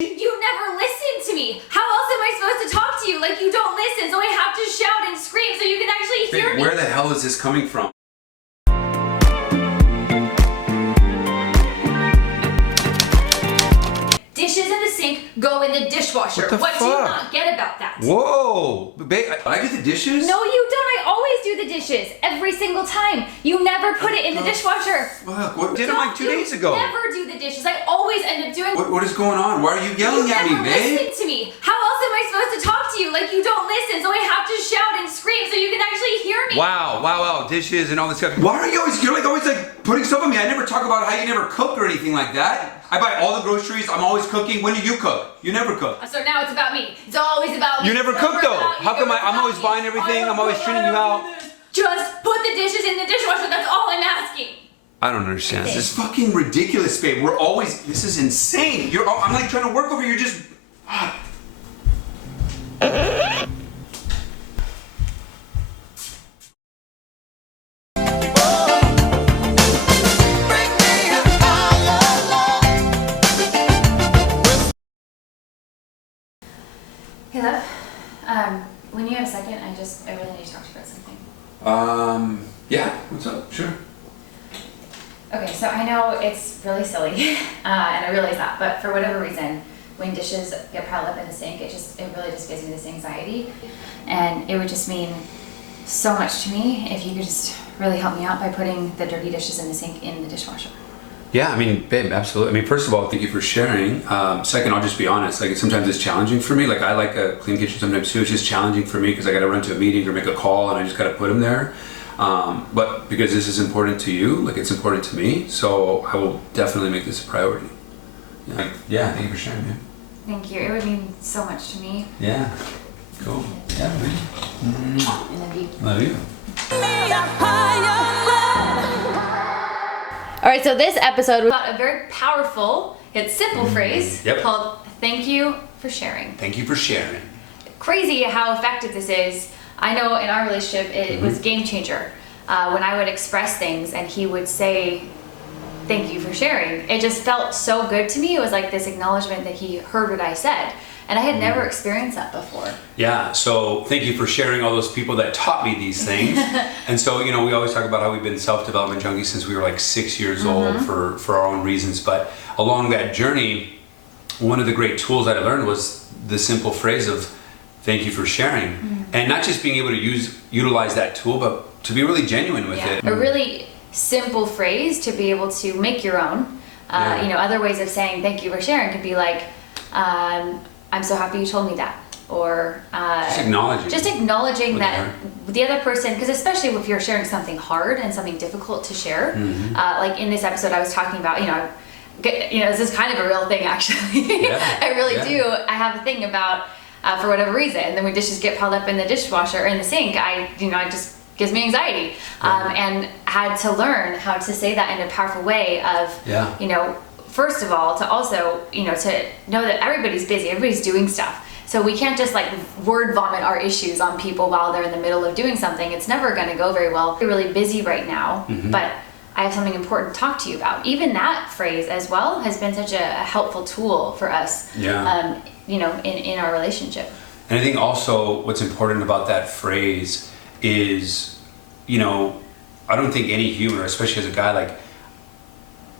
You never listen to me. How else am I supposed to talk to you? Like you don't listen, so I have to shout and scream so you can actually hear me. Where the hell is this coming from? Dishes in the sink go in the dishwasher. What do you not get about that? Whoa, babe, I do the dishes? No, you don't. I always do the dishes every single time. You never put it in the dishwasher. Fuck, what did I like 2 days ago? Never do the dishes. I always end up doing. What is going on? Why are you yelling at me, babe? Listen to me. How else am I supposed to talk to you? Like you don't listen, so I have to shout and scream so you can actually hear me. Wow, dishes and all this stuff. Why are you always, you're always putting stuff on me? I never talk about how you never cook or anything like that. I buy all the groceries, I'm always cooking. When do you cook? You never cook. So now it's about me. It's always about me. You never cook though. How come I'm always buying everything? I'm always treating you out. Just put the dishes in the dishwasher, that's all I'm asking. I don't understand. This is fucking ridiculous, babe. We're always, this is insane. I'm like trying to work over, you're just. Hey love, when you have a second, I really need to talk to you about something. Yeah, what's up? Sure. Okay, so I know it's really silly, and I realize that, but for whatever reason, when dishes get piled up in the sink, it really just gives me this anxiety, and it would just mean so much to me if you could just really help me out by putting the dirty dishes in the sink in the dishwasher. Yeah, I mean, babe, absolutely. I mean, first of all, thank you for sharing. Second, I'll just be honest. Like, sometimes it's challenging for me. Like, I like a clean kitchen sometimes too. It's just challenging for me because I got to run to a meeting or make a call, and I just got to put them there. But because this is important to you, like it's important to me, so I will definitely make this a priority. Yeah, thank you for sharing, man. Thank you. It would mean so much to me. Yeah, cool. Yeah, man. I love you. Love you. All right, so this episode was about a very powerful yet simple phrase called "Thank you for sharing." Thank you for sharing. Crazy how effective this is. I know in our relationship it was game changer. When I would express things and he would say, "Thank you for sharing," it just felt so good to me. It was like this acknowledgement that he heard what I said. And I had never experienced that before. Yeah, so thank you for sharing all those people that taught me these things. And so, you know, we always talk about how we've been self-development junkies since we were like 6 years old for our own reasons. But along that journey, one of the great tools that I learned was the simple phrase of thank you for sharing. And not just being able to utilize that tool, but to be really genuine with it. A really simple phrase to be able to make your own. You know, other ways of saying thank you for sharing could be like, I'm so happy you told me that, or just acknowledging that the other person, because especially if you're sharing something hard and something difficult to share, like in this episode I was talking about, you know, this is kind of a real thing actually. I really do. I have a thing about for whatever reason, then when dishes get piled up in the dishwasher or in the sink, it just gives me anxiety, and had to learn how to say that in a powerful way of, you know, first of all, to also, you know, to know that everybody's busy, everybody's doing stuff. So we can't just like word vomit our issues on people while they're in the middle of doing something. It's never going to go very well. We're really busy right now, but I have something important to talk to you about. Even that phrase as well has been such a helpful tool for us, you know, in our relationship. And I think also what's important about that phrase is, you know, I don't think any human, or especially as a guy, like,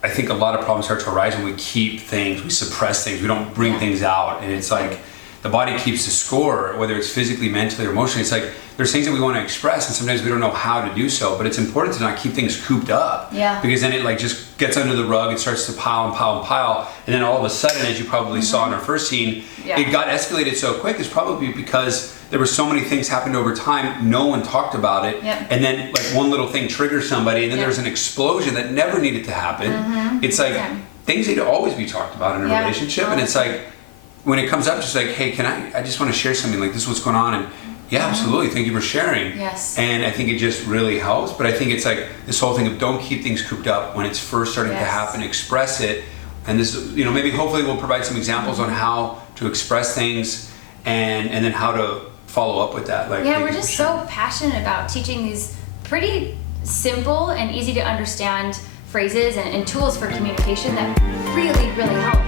I think a lot of problems start to arise when we keep things, we suppress things, we don't bring things out, and it's like the body keeps the score, whether it's physically, mentally, or emotionally. It's like there's things that we want to express, and sometimes we don't know how to do so, but it's important to not keep things cooped up, because then it like just gets under the rug, it starts to pile and pile and pile, and then all of a sudden, as you probably saw in our first scene, it got escalated so quick. It's probably because there were so many things happened over time, no one talked about it, and then like one little thing triggers somebody, and then there's an explosion that never needed to happen. It's like things need to always be talked about in a relationship, and it's like when it comes up, just like, hey, I just want to share something, like this is what's going on, and absolutely, thank you for sharing. And I think it just really helps, but I think it's like this whole thing of don't keep things cooped up when it's first starting to happen, express it, and this, you know, maybe hopefully we'll provide some examples on how to express things and then how to follow up with that. Like, we're just so passionate about teaching these pretty simple and easy to understand phrases and tools for communication that really, really help.